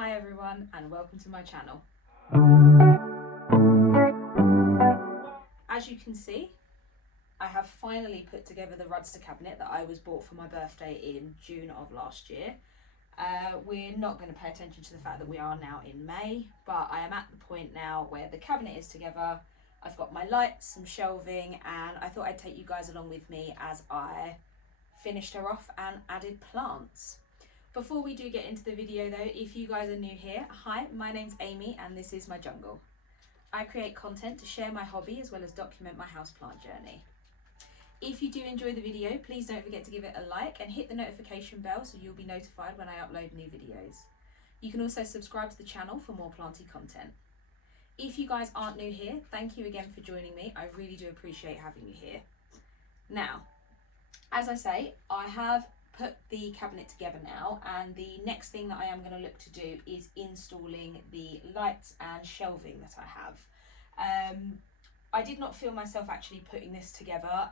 Hi everyone and welcome to my channel. As you can see, I have finally put together the Rudsta cabinet that I was bought for my birthday in June of last year. We're not going to pay attention to the fact that we are now in May, but I am at the point now where the cabinet is together. I've got my lights, some shelving, and I thought I'd take you guys along with me as I finished her off and added plants. Before we do get into the video though, if you guys are new here, hi, my name's Amy and this is my jungle. I create content to share my hobby as well as document my houseplant journey. If you do enjoy the video, please don't forget to give it a like and hit the notification bell so you'll be notified when I upload new videos. You can also subscribe to the channel for more planty content. If you guys aren't new here, thank you again for joining me. I really do appreciate having you here. Now, as I say, I have put the cabinet together now, and the next thing that I am going to look to do is installing the lights and shelving that I have. I did not feel myself actually putting this together,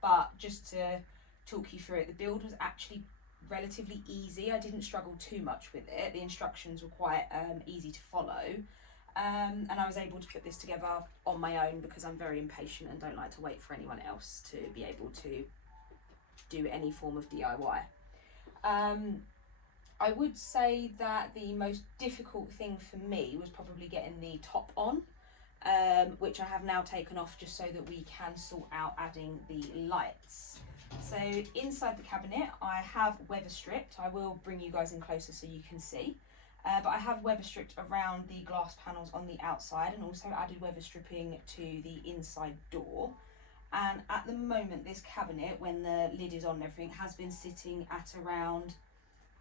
but just to talk you through it, the build was actually relatively easy. I didn't struggle too much with it. The instructions were quite easy to follow, and I was able to put this together on my own because I'm very impatient and don't like to wait for anyone else to be able to do any form of DIY. I would say that the most difficult thing for me was probably getting the top on, which I have now taken off just so that we can sort out adding the lights. So inside the cabinet I have weather stripped. I will bring you guys in closer so you can see, but I have weather stripped around the glass panels on the outside and also added weather stripping to the inside door. And at the moment this cabinet, when the lid is on and everything, has been sitting at around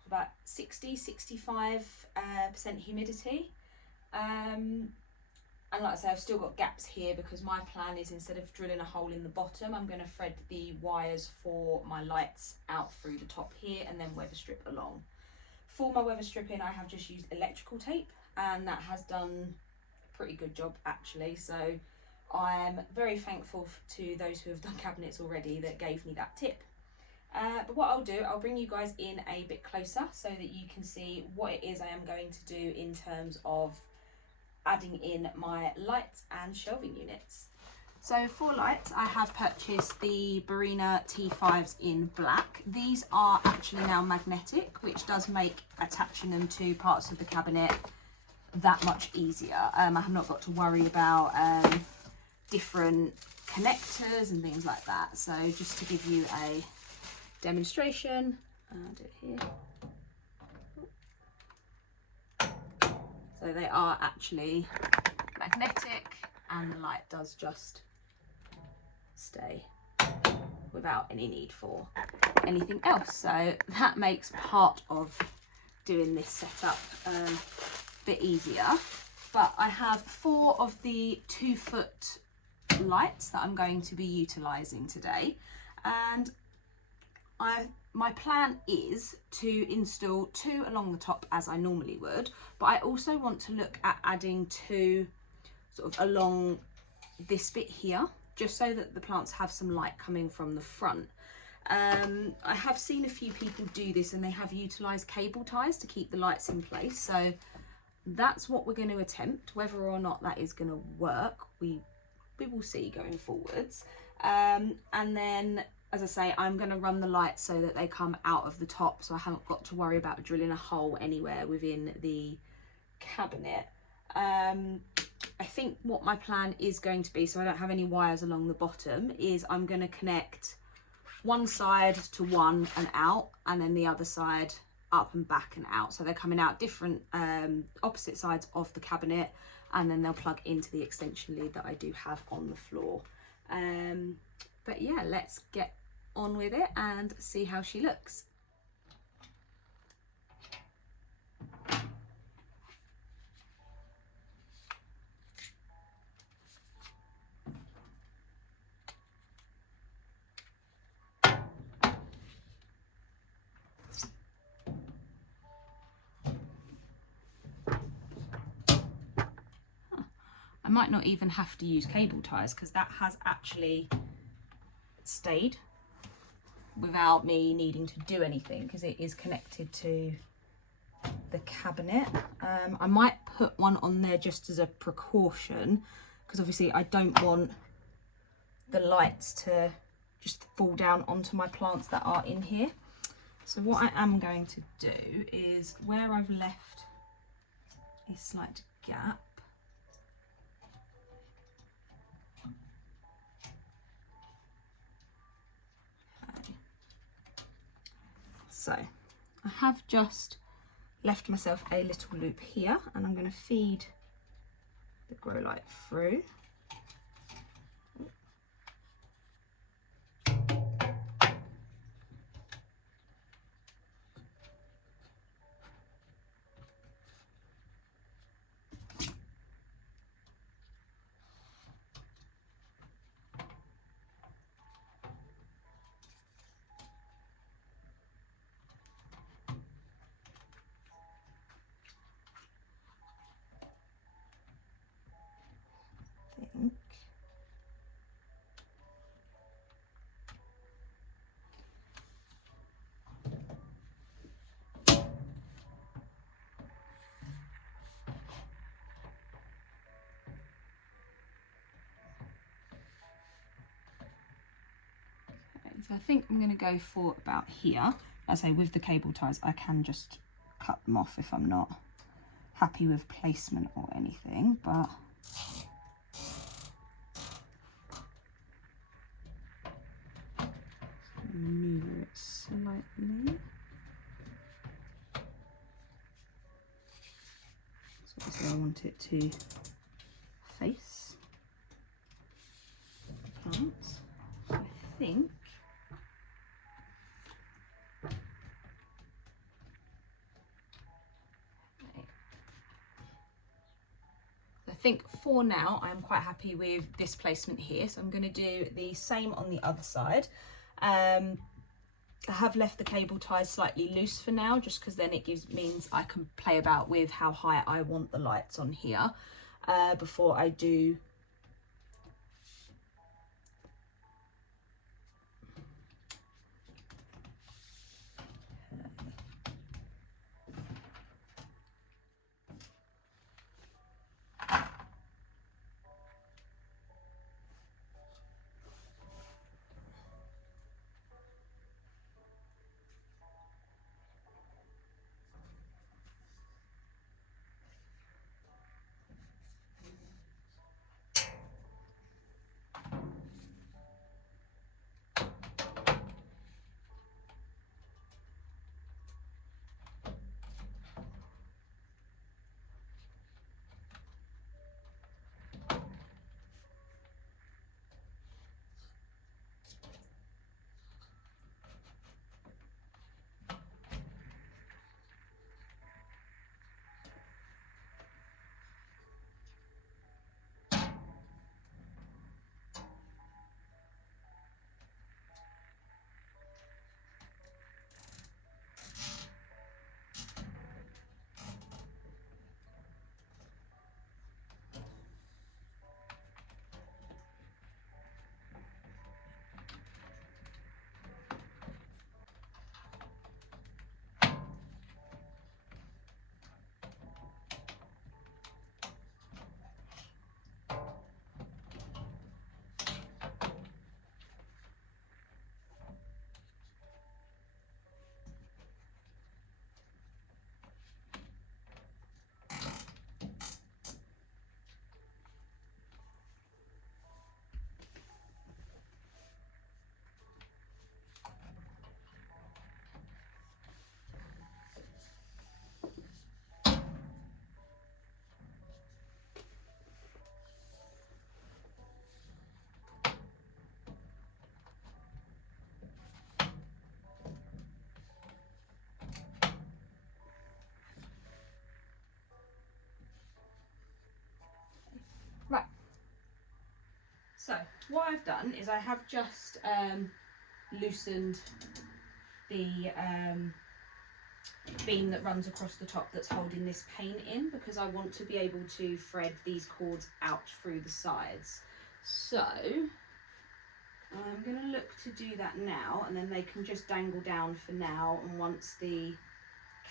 about 60-65% humidity. And like I say, I've still got gaps here because my plan is, instead of drilling a hole in the bottom, I'm going to thread the wires for my lights out through the top here and then weather strip along. For my weather stripping I have just used electrical tape, and that has done a pretty good job actually. So I'm very thankful to those who have done cabinets already that gave me that tip. But what I'll do, I'll bring you guys in a bit closer so that you can see what it is I am going to do in terms of adding in my lights and shelving units. So for lights, I have purchased the Barina T5s in black. These are actually now magnetic, which does make attaching them to parts of the cabinet that much easier. I have not got to worry about different connectors and things like that. So just to give you a demonstration, I'll do it here. So they are actually magnetic and the light does just stay without any need for anything else. So that makes part of doing this setup a bit easier. But I have 4 of the 2-foot lights that I'm going to be utilising today, and my plan is to install 2 along the top as I normally would, but I also want to look at adding 2 sort of along this bit here, just so that the plants have some light coming from the front. I have seen a few people do this and they have utilised cable ties to keep the lights in place, so that's what we're going to attempt. Whether or not that is going to work, we will see going forwards. And then, as I say, I'm going to run the lights so that they come out of the top, so I haven't got to worry about drilling a hole anywhere within the cabinet. I think what my plan is going to be, so I don't have any wires along the bottom, is I'm going to connect one side to one and out, and then the other side up and back and out. So they're coming out different opposite sides of the cabinet, and then they'll plug into the extension lead that I do have on the floor. But yeah, let's get on with it and see how she looks. I might not even have to use cable ties because that has actually stayed without me needing to do anything, because it is connected to the cabinet. I might put one on there just as a precaution, because obviously I don't want the lights to just fall down onto my plants that are in here. So what I am going to do is, where I've left a slight gap, okay. So I have just left myself a little loop here, and I'm going to feed the grow light through. Think. So I think I'm going to go for about here. As I say, with the cable ties, I can just cut them off if I'm not happy with placement or anything, but move it slightly. So obviously I want it to face the plants. So I think for now I'm quite happy with this placement here, so I'm going to do the same on the other side. I have left the cable ties slightly loose for now, just because then it means I can play about with how high I want the lights on here before I do right. So what I've done is I have just loosened the beam that runs across the top that's holding this pane in, because I want to be able to thread these cords out through the sides. So I'm going to look to do that now, and then they can just dangle down for now, and once the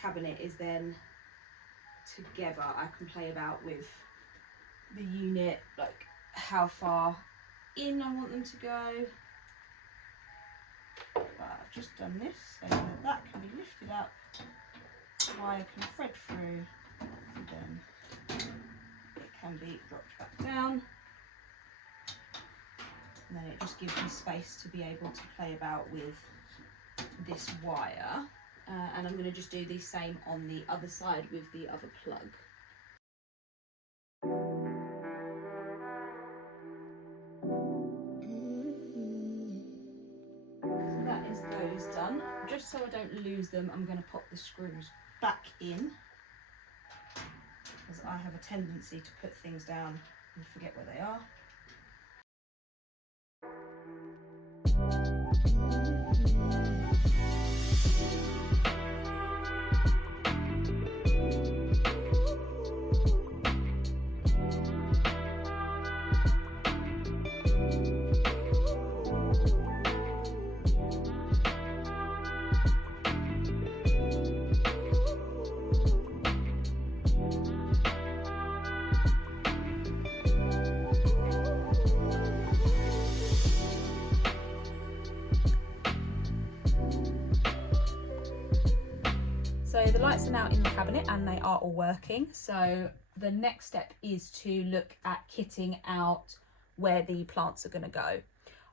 cabinet is then together, I can play about with the unit, like how far in I want them to go. But I've just done this so that that can be lifted up, wire can thread through, and then it can be dropped back down. And then it just gives me space to be able to play about with this wire. And I'm going to just do the same on the other side with the other plug. So that is those done. Just so I don't lose them, I'm going to pop the screws back in, because I have a tendency to put things down and forget where they are. So the lights are now in the cabinet and they are all working. So the next step is to look at kitting out where the plants are going to go.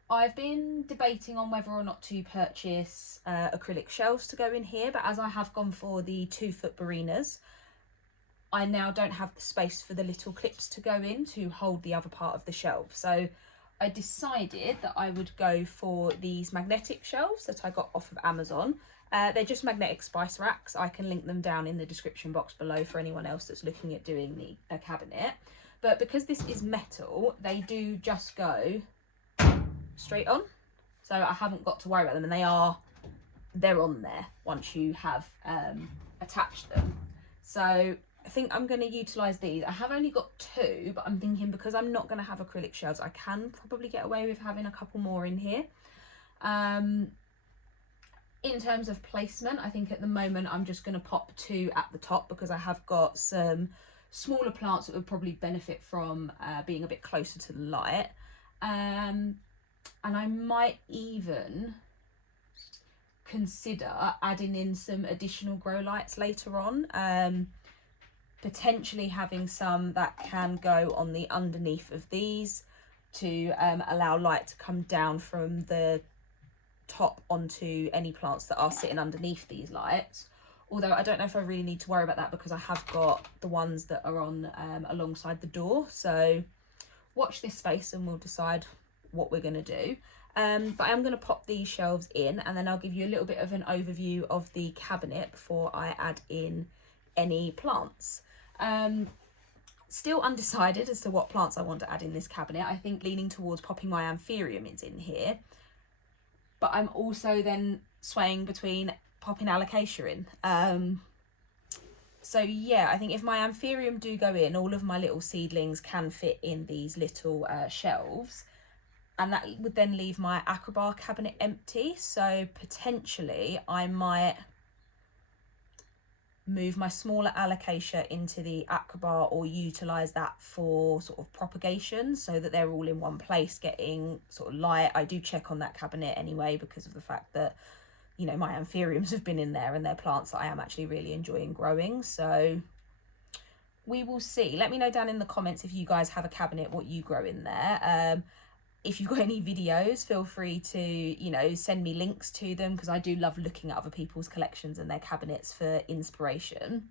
I've been debating on whether or not to purchase acrylic shelves to go in here, but as I have gone for the 2-foot Barinas, I now don't have the space for the little clips to go in to hold the other part of the shelf. So I decided that I would go for these magnetic shelves that I got off of Amazon. They're just magnetic spice racks. I can link them down in the description box below for anyone else that's looking at doing a cabinet. But because this is metal, they do just go straight on. So I haven't got to worry about them, and they're on there once you have attached them. So I think I'm going to utilise these. I have only got 2, but I'm thinking because I'm not going to have acrylic shelves, I can probably get away with having a couple more in here. In terms of placement, I think at the moment I'm just going to pop 2 at the top, because I have got some smaller plants that would probably benefit from being a bit closer to the light. And I might even consider adding in some additional grow lights later on. Potentially having some that can go on the underneath of these to allow light to come down from the top onto any plants that are sitting underneath these lights. Although I don't know if I really need to worry about that, because I have got the ones that are on alongside the door. So watch this space and we'll decide what we're going to do. But I'm going to pop these shelves in, and then I'll give you a little bit of an overview of the cabinet before I add in any plants. Still undecided as to what plants I want to add in this cabinet. I think leaning towards popping my anthuriums in here, but I'm also then swaying between popping alocasia in. So yeah, I think if my anthurium do go in, all of my little seedlings can fit in these little shelves, and that would then leave my acrobar cabinet empty. So potentially I might move my smaller alocasia into the acrobar, or utilise that for sort of propagation, so that they're all in one place getting sort of light. I do check on that cabinet anyway, because of the fact that, you know, my anthuriums have been in there and they're plants that I am actually really enjoying growing. So we will see. Let me know down in the comments if you guys have a cabinet, what you grow in there. If you've got any videos, feel free to, you know, send me links to them, because I do love looking at other people's collections and their cabinets for inspiration.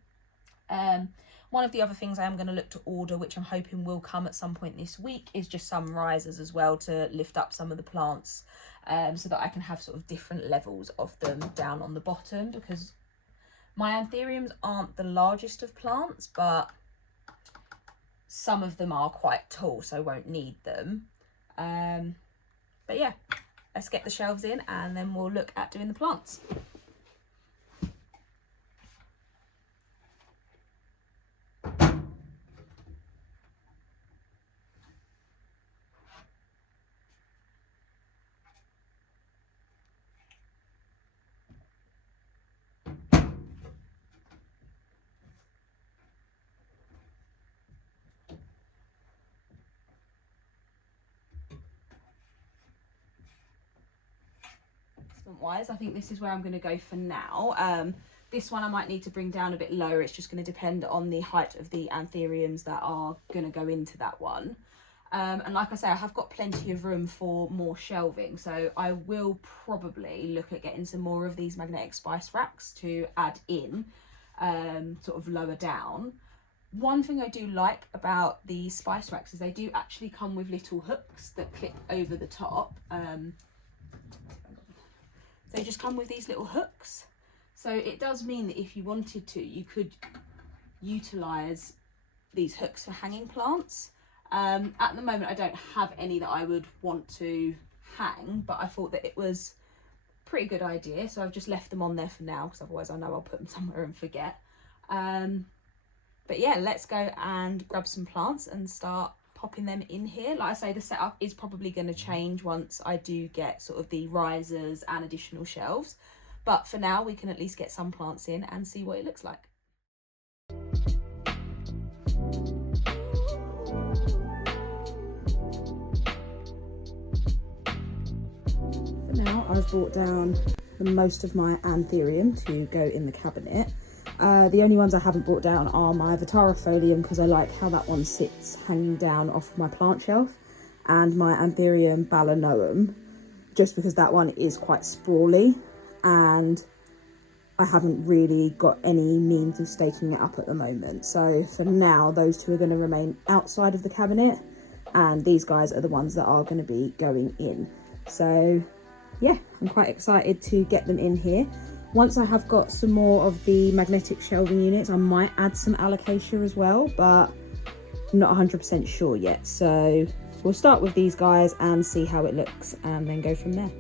One of the other things I am going to look to order, which I'm hoping will come at some point this week, is just some risers as well to lift up some of the plants, so that I can have sort of different levels of them down on the bottom, because my anthuriums aren't the largest of plants, but some of them are quite tall, so I won't need them. But yeah, let's get the shelves in and then we'll look at doing the plants. placement wise, I think this is where I'm going to go for now. This one I might need to bring down a bit lower. It's just going to depend on the height of the anthuriums that are going to go into that one. And like I say, I have got plenty of room for more shelving, so I will probably look at getting some more of these magnetic spice racks to add in, sort of lower down. One thing I do like about the spice racks is they do actually come with little hooks that clip over the top. They just come with these little hooks. So it does mean that if you wanted to, you could utilise these hooks for hanging plants. At the moment, I don't have any that I would want to hang, but I thought that it was a pretty good idea. So I've just left them on there for now, because otherwise I know I'll put them somewhere and forget. But yeah, let's go and grab some plants and start popping them in here. Like I say, the setup is probably going to change once I do get sort of the risers and additional shelves. But for now, we can at least get some plants in and see what it looks like. For now, I've brought down the most of my anthurium to go in the cabinet. The only ones I haven't brought down are my Vitarifolium, because I like how that one sits hanging down off my plant shelf, and my Anthurium Balanoum, just because that one is quite sprawly and I haven't really got any means of staking it up at the moment. So for now, those two are going to remain outside of the cabinet, and these guys are the ones that are going to be going in. So yeah, I'm quite excited to get them in here. Once I have got some more of the magnetic shelving units, I might add some alocasia as well, but I'm not 100% sure yet. So we'll start with these guys and see how it looks, and then go from there.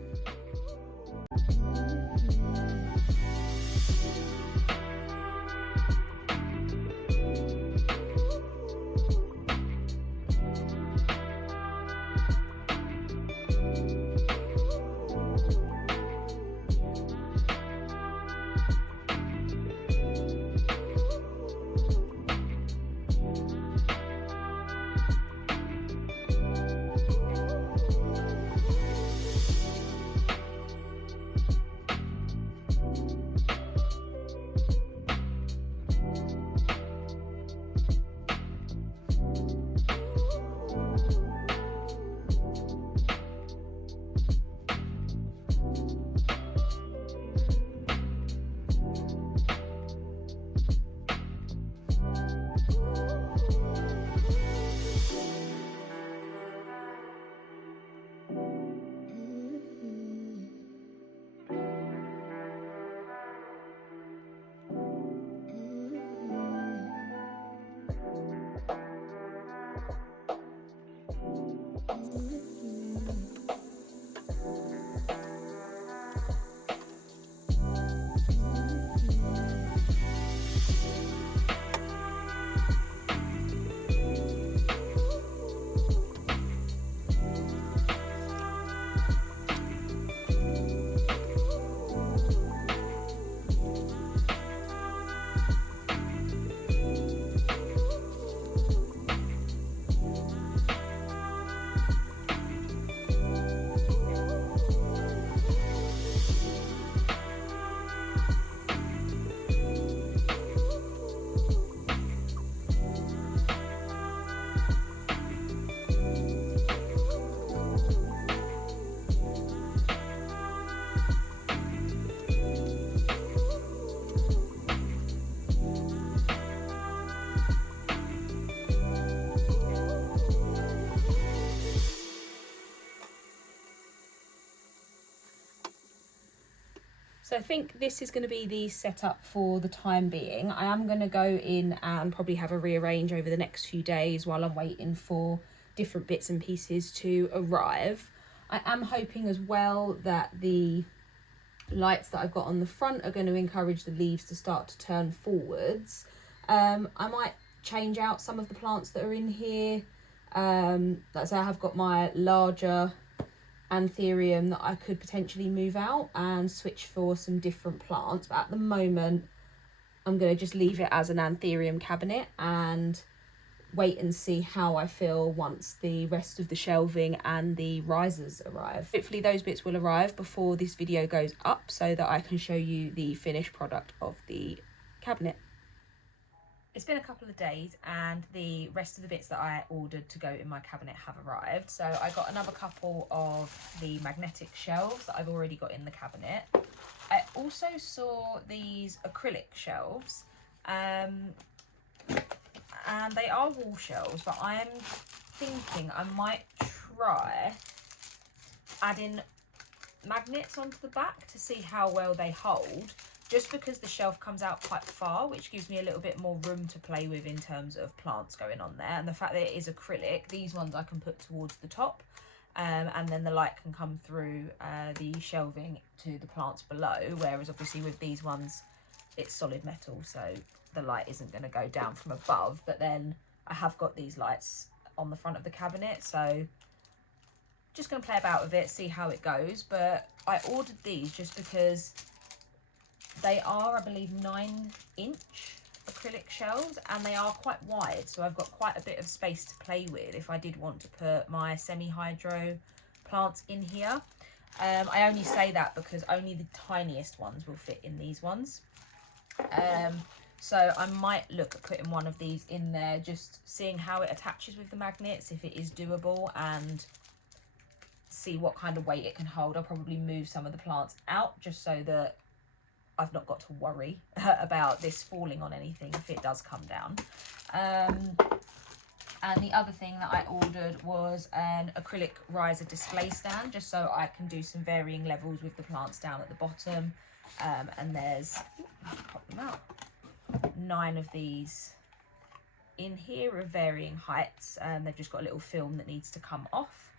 So I think this is going to be the setup for the time being. I am going to go in and probably have a rearrange over the next few days while I'm waiting for different bits and pieces to arrive. I am hoping as well that the lights that I've got on the front are going to encourage the leaves to start to turn forwards. I might change out some of the plants that are in here. Like I say, I have got my larger anthurium that I could potentially move out and switch for some different plants, but at the moment I'm going to just leave it as an anthurium cabinet and wait and see how I feel once the rest of the shelving and the risers arrive. Hopefully those bits will arrive before this video goes up so that I can show you the finished product of the cabinet. It's been a couple of days and the rest of the bits that I ordered to go in my cabinet have arrived. So I got another couple of the magnetic shelves that I've already got in the cabinet. I also saw these acrylic shelves, and they are wall shelves, but I'm thinking I might try adding magnets onto the back to see how well they hold, just because the shelf comes out quite far, which gives me a little bit more room to play with in terms of plants going on there. And the fact that it is acrylic, these ones I can put towards the top, and then the light can come through the shelving to the plants below, whereas obviously with these ones it's solid metal, so the light isn't going to go down from above. But then I have got these lights on the front of the cabinet, so just going to play about with it, see how it goes. But I ordered these just because they are, I believe, 9-inch acrylic shelves, and they are quite wide, so I've got quite a bit of space to play with if I did want to put my semi-hydro plants in here. I only say that because only the tiniest ones will fit in these ones. So I might look at putting one of these in there, just seeing how it attaches with the magnets, if it is doable, and see what kind of weight it can hold. I'll probably move some of the plants out just so that I've not got to worry about this falling on anything if it does come down. And the other thing that I ordered was an acrylic riser display stand, just so I can do some varying levels with the plants down at the bottom. And there's, pop them out, 9 of these in here of varying heights. They've just got a little film that needs to come off.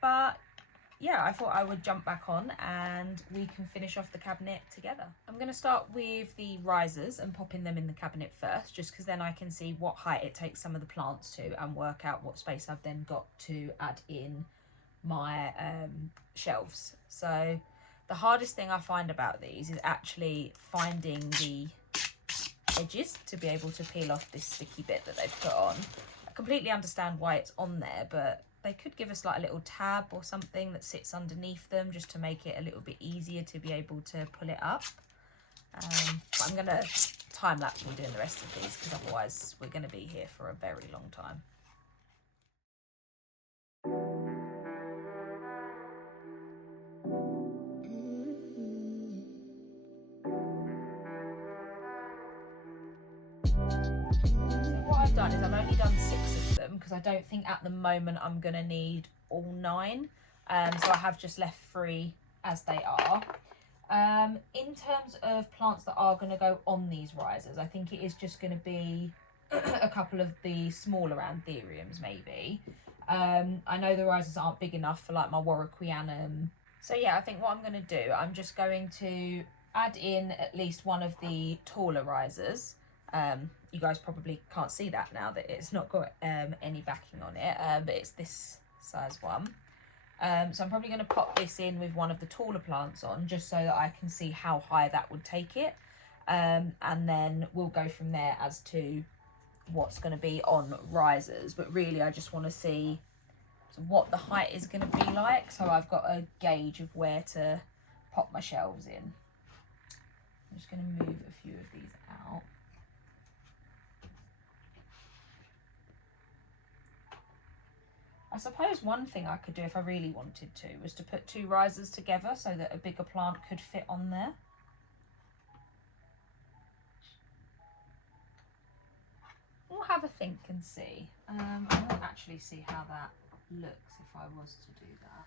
But yeah, I thought I would jump back on and we can finish off the cabinet together. I'm going to start with the risers and popping them in the cabinet first, just because then I can see what height it takes some of the plants to and work out what space I've then got to add in my shelves. So the hardest thing I find about these is actually finding the edges to be able to peel off this sticky bit that they've put on. I completely understand why it's on there, but they could give us like a little tab or something that sits underneath them just to make it a little bit easier to be able to pull it up. But I'm going to time lapse me doing the rest of these, because otherwise we're going to be here for a very long time. Done is I've only done 6 of them because I don't think at the moment I'm gonna need all 9, so I have just left 3 as they are. In terms of plants that are going to go on these risers, I think it is just going to be a couple of the smaller anthuriums maybe. I know the risers aren't big enough for like my Warwickwianum, so yeah, I think what I'm going to do, I'm just going to add in at least one of the taller risers. You guys probably can't see that now that it's not got any backing on it, but it's this size one. So I'm probably going to pop this in with one of the taller plants on, just so that I can see how high that would take it, and then we'll go from there as to what's going to be on risers. But really I just want to see what the height is going to be like, so I've got a gauge of where to pop my shelves in. I'm just going to move a few of these out. I suppose one thing I could do if I really wanted to was to put 2 risers together so that a bigger plant could fit on there. We'll have a think and see. I won't actually see how that looks if I was to do that.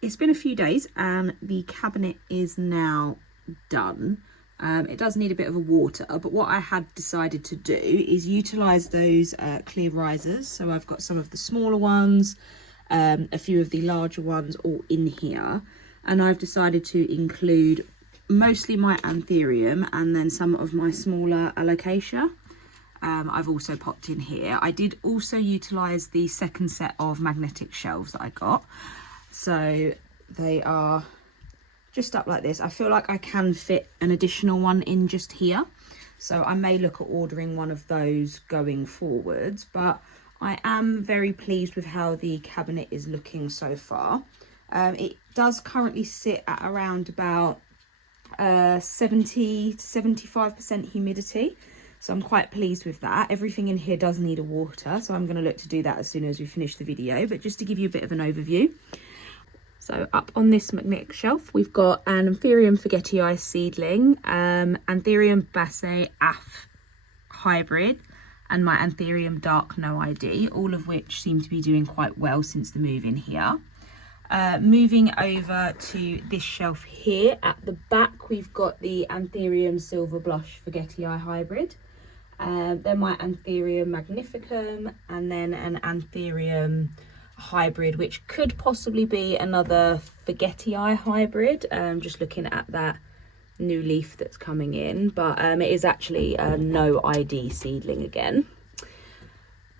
It's been a few days and the cabinet is now done. It does need a bit of a water, but what I had decided to do is utilise those clear risers. So I've got some of the smaller ones, a few of the larger ones all in here, and I've decided to include mostly my anthurium and then some of my smaller alocasia. I've also popped in here. I did also utilise the second set of magnetic shelves that I got. So they are just up like this. I feel like I can fit an additional one in just here. So I may look at ordering one of those going forwards, but I am very pleased with how the cabinet is looking so far. It does currently sit at around about 70 to 75% humidity. So I'm quite pleased with that. Everything in here does need a water, so I'm going to look to do that as soon as we finish the video. But just to give you a bit of an overview. So up on this magnetic shelf, we've got an Anthurium forgetii seedling, Anthurium bassae AF hybrid, and my Anthurium dark no ID, all of which seem to be doing quite well since the move in here. Moving over to this shelf here, at the back we've got the Anthurium silver blush forgetii hybrid, then my Anthurium magnificum, and then an Anthurium hybrid, which could possibly be another forgetii hybrid. Just looking at that new leaf that's coming in, but it is actually a no ID seedling again.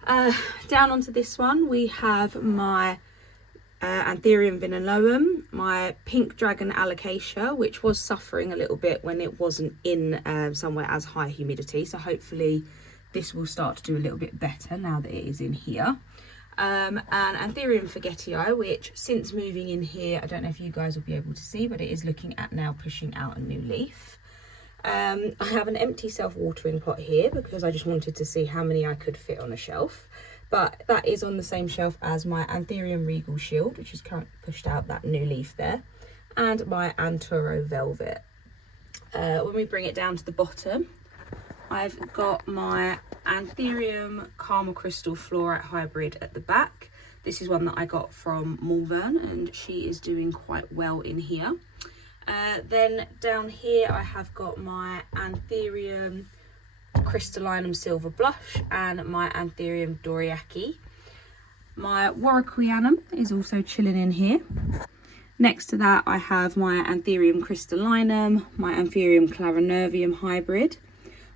Down onto this one we have my Anthurium vinaloum, my pink dragon alocasia, which was suffering a little bit when it wasn't in somewhere as high humidity, so hopefully this will start to do a little bit better now that it is in here. And Anthurium forgetii, which since moving in here, I don't know if you guys will be able to see, but it is looking at now pushing out a new leaf. I have an empty self-watering pot here because I just wanted to see how many I could fit on a shelf, but that is on the same shelf as my Anthurium regal shield, which has currently pushed out that new leaf there, and my Anturo velvet. When we bring it down to the bottom, I've got my Anthurium caramel crystal fluorite hybrid at the back. This is one that I got from Malvern, and she is doing quite well in here. Then down here I have got my Anthurium crystallinum silver blush and my Anthurium doriaci. My Warwickwianum is also chilling in here. Next to that I have my Anthurium crystallinum, my Anthurium clarinervium hybrid,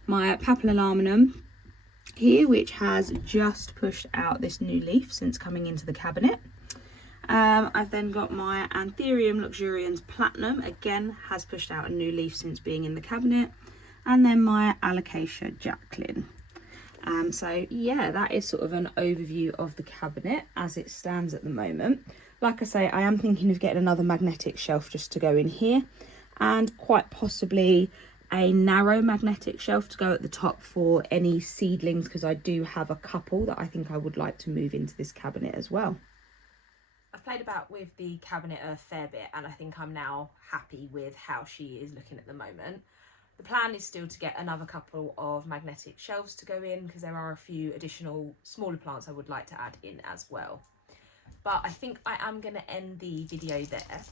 my Papillomanum here, which has just pushed out this new leaf since coming into the cabinet. I've then got my Anthurium luxurians platinum, again has pushed out a new leaf since being in the cabinet, and then my Alocasia Jacqueline. So yeah, that is sort of an overview of the cabinet as it stands at the moment. Like I say, I am thinking of getting another magnetic shelf just to go in here, and quite possibly a narrow magnetic shelf to go at the top for any seedlings, because I do have a couple that I think I would like to move into this cabinet as well. I've played about with the cabinet a fair bit, and I think I'm now happy with how she is looking at the moment. The plan is still to get another couple of magnetic shelves to go in, because there are a few additional smaller plants I would like to add in as well. But I think I am going to end the video there.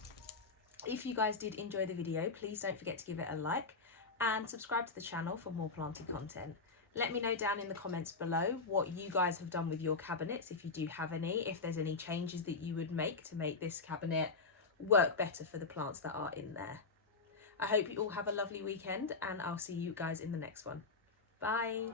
If you guys did enjoy the video, please don't forget to give it a like and subscribe to the channel for more planting content. Let me know down in the comments below what you guys have done with your cabinets, if you do have any, if there's any changes that you would make to make this cabinet work better for the plants that are in there. I hope you all have a lovely weekend, and I'll see you guys in the next one. Bye!